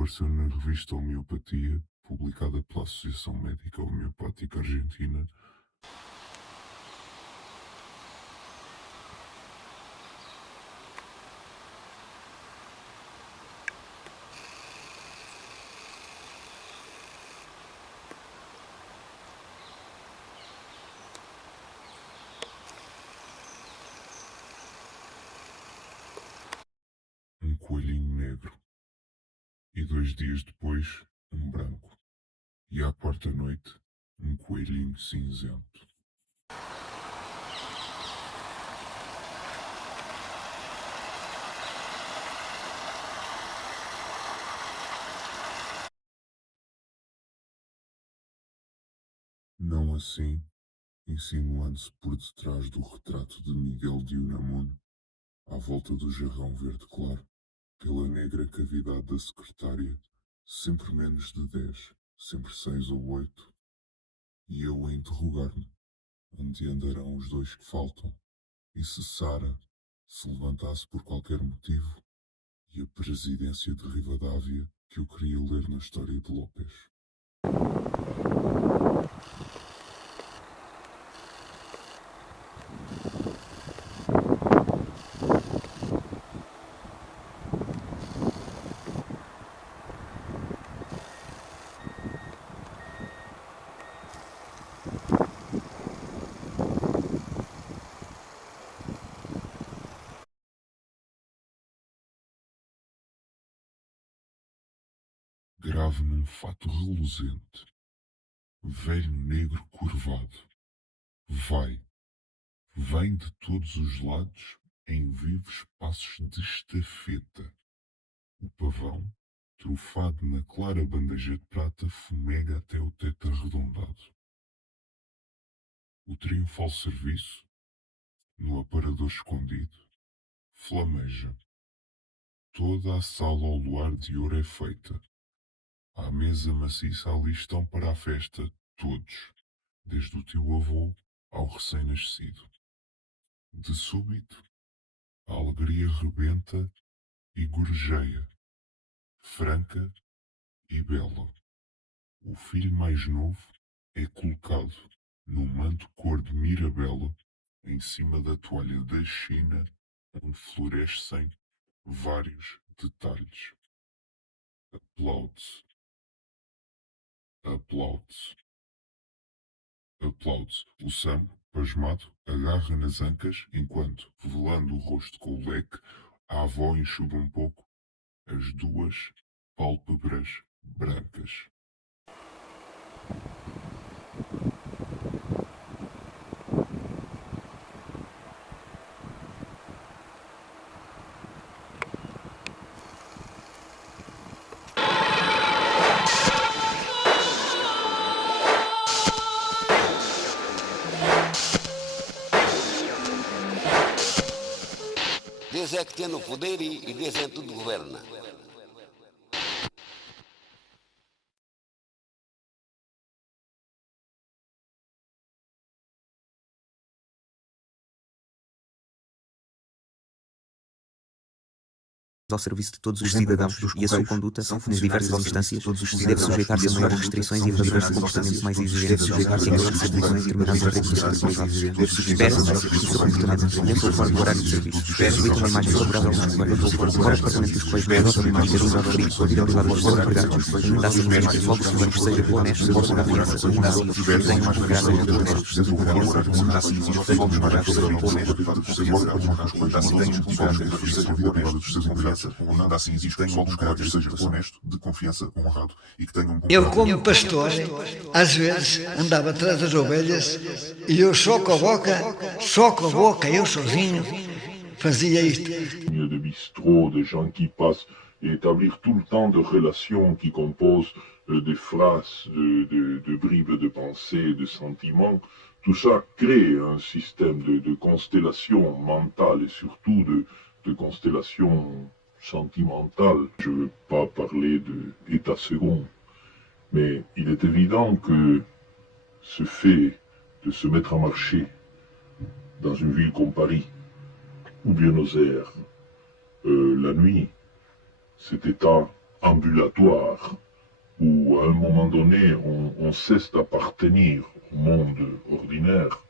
apareceu na revista Homeopatia, publicada pela Associação Médica Homeopática Argentina. Um coelhinho negro. E 2 dias depois, um branco. E à quarta-noite, um coelhinho cinzento. Não assim, insinuando-se por detrás do retrato de Miguel de Unamuno, à volta do jarrão verde claro, pela negra cavidade da secretária, sempre menos de 10, sempre 6 ou 8, e eu a interrogar-me, onde andarão os dois que faltam, e se Sara se levantasse por qualquer motivo, e a presidência de Rivadavia que eu queria ler na história de Lopes. Grave num fato reluzente, velho negro curvado, vem de todos os lados em vivos passos de estafeta. O pavão, trufado na clara bandeja de prata, fumega até o teto arredondado. O triunfal serviço, no aparador escondido, flameja. Toda a sala ao luar de ouro é feita. À mesa maciça ali estão para a festa todos, desde o teu avô ao recém-nascido. De súbito, a alegria rebenta e gorjeia, franca e bela. O filho mais novo é colocado num manto cor de mirabela em cima da toalha da China, onde florescem vários detalhes. Aplaude-se. Aplaude-se. Aplaude-se. O Sam, pasmado, agarra nas ancas, enquanto, velando o rosto com o leque, a avó enxuga um pouco as duas pálpebras brancas. Deus é que tem o poder e Deus em tudo governa. Ao serviço de todos os cidadãos e a sua conduta nas diversas instâncias deve sujeitar-se a maiores restrições e a diversos comportamentos mais exigentes que aqueles que se aplicam em determinados artigos do Estatuto. Espera-se que o seu comportamento, dentro ou fora do horário de serviço, reflita uma imagem favorável dos colegas. Embora o Departamento dos Colégios não tenha uma indicação referida com a vida privada dos seus empregados, ainda assim exige que logo que o ônibus seja honesto, logo que a fiança, ainda assim desenha uma grade de honesto. Ainda assim exige que o caráter seja honesto, de confiança, honrado e que tenha um bom Eu, como pastor, às vezes andava atrás das ovelhas e eu só com a boca, eu sozinho, fazia isto. De bistrot, des gens qui passent, et établir tout le temps de relations qui composent des phrases, de bribes de pensée, de sentiments. Tout ça crée un système de constellation mentale et surtout de constellation sentimentale. Je ne veux pas parler d'état second, mais il est évident que ce fait de se mettre à marcher dans une ville comme Paris, ou Buenos Aires, la nuit, cet état ambulatoire, où à un moment donné on cesse d'appartenir au monde ordinaire,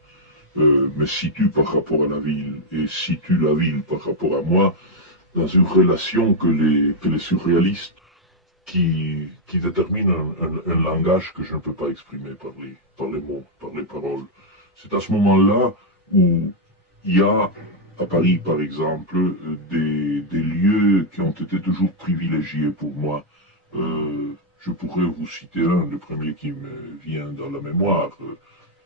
me situe par rapport à la ville et situe la ville par rapport à moi dans une relation que les surréalistes qui déterminent un langage que je ne peux pas exprimer par les mots, par les paroles. C'est à ce moment-là où il y a à Paris, par exemple, des lieux qui ont été toujours privilégiés pour moi. Je pourrais vous citer un, le premier qui me vient dans la mémoire.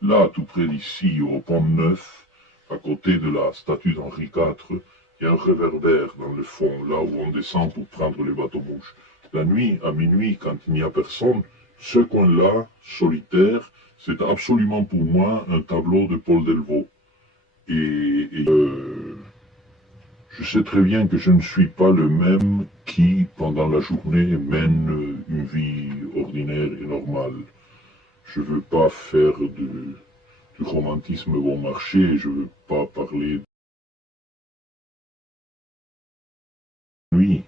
Là, tout près d'ici, au Pont Neuf, à côté de la statue d'Henri IV, il y a un réverbère dans le fond, là où on descend pour prendre les bateaux-mouches. La nuit, à minuit, quand il n'y a personne, ce coin-là, solitaire, c'est absolument pour moi un tableau de Paul Delvaux. Je sais très bien que je ne suis pas le même qui, pendant la journée, mène une vie ordinaire et normale. Je ne veux pas faire du romantisme bon marché, je ne veux pas parler de nuit,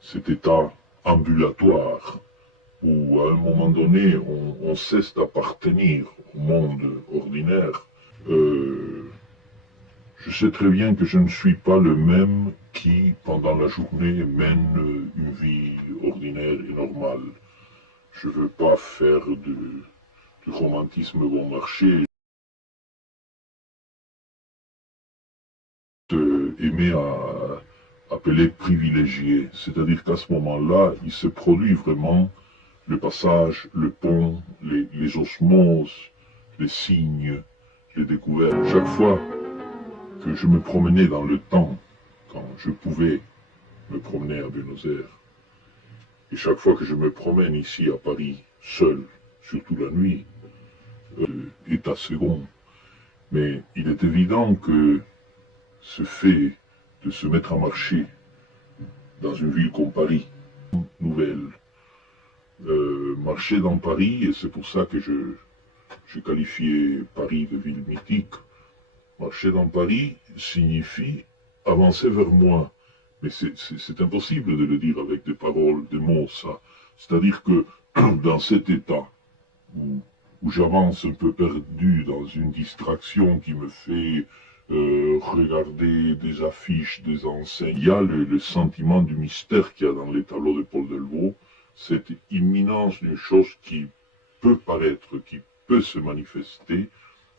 cet état ambulatoire, où à un moment donné on cesse d'appartenir au monde ordinaire. Je sais très bien que je ne suis pas le même qui, pendant la journée, mène une vie ordinaire et normale. Je ne veux pas faire du romantisme bon marché. Aimer à appeler privilégié, c'est-à-dire qu'à ce moment-là, il se produit vraiment le passage, le pont, les osmoses, les signes, les découvertes. Chaque fois que je me promenais dans le temps, quand je pouvais me promener à Buenos Aires, et chaque fois que je me promène ici à Paris, seul, surtout la nuit, état second, mais il est évident que ce fait de se mettre à marcher dans une ville comme Paris, nouvelle, marcher dans Paris, et c'est pour ça que je qualifiais Paris de ville mythique. Marcher dans Paris signifie avancer vers moi. Mais c'est impossible de le dire avec des paroles, des mots, ça. C'est-à-dire que dans cet état où j'avance un peu perdu dans une distraction qui me fait regarder des affiches, des enseignes, il y a le sentiment du mystère qu'il y a dans les tableaux de Paul Delvaux, cette imminence d'une chose qui peut paraître, qui peut se manifester,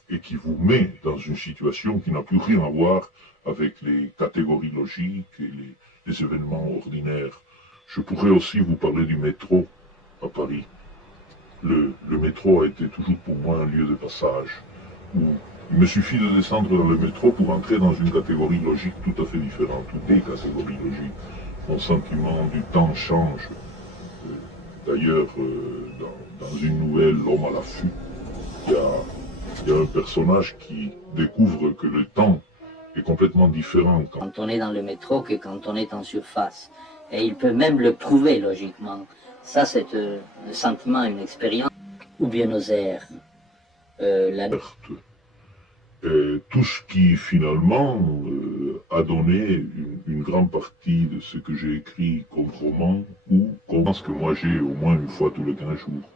et qui vous met dans une situation qui n'a plus rien à voir avec les catégories logiques et les événements ordinaires. Je pourrais aussi vous parler du métro à Paris. Le métro a été toujours pour moi un lieu de passage, où il me suffit de descendre dans le métro pour entrer dans une catégorie logique tout à fait différente, ou des catégories logiques. Mon sentiment du temps change. D'ailleurs, dans une nouvelle, L'homme à l'affût, il y a un personnage qui découvre que le temps est complètement différent quand on est dans le métro que quand on est en surface. Et il peut même le prouver logiquement. Ça, c'est un sentiment, une expérience. Ou Buenos Aires. Tout ce qui finalement a donné une grande partie de ce que j'ai écrit comme roman ou comme ce que moi j'ai au moins une fois tous les 15 jours.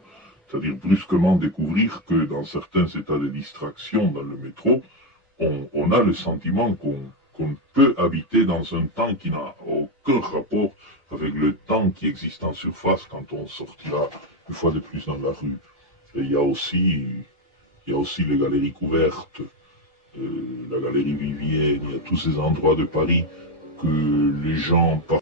C'est-à-dire brusquement découvrir que dans certains états de distraction dans le métro, on a le sentiment qu'on peut habiter dans un temps qui n'a aucun rapport avec le temps qui existe en surface quand on sortira une fois de plus dans la rue. Et il y a aussi les galeries couvertes, la galerie Vivienne, il y a tous ces endroits de Paris que les gens parlent.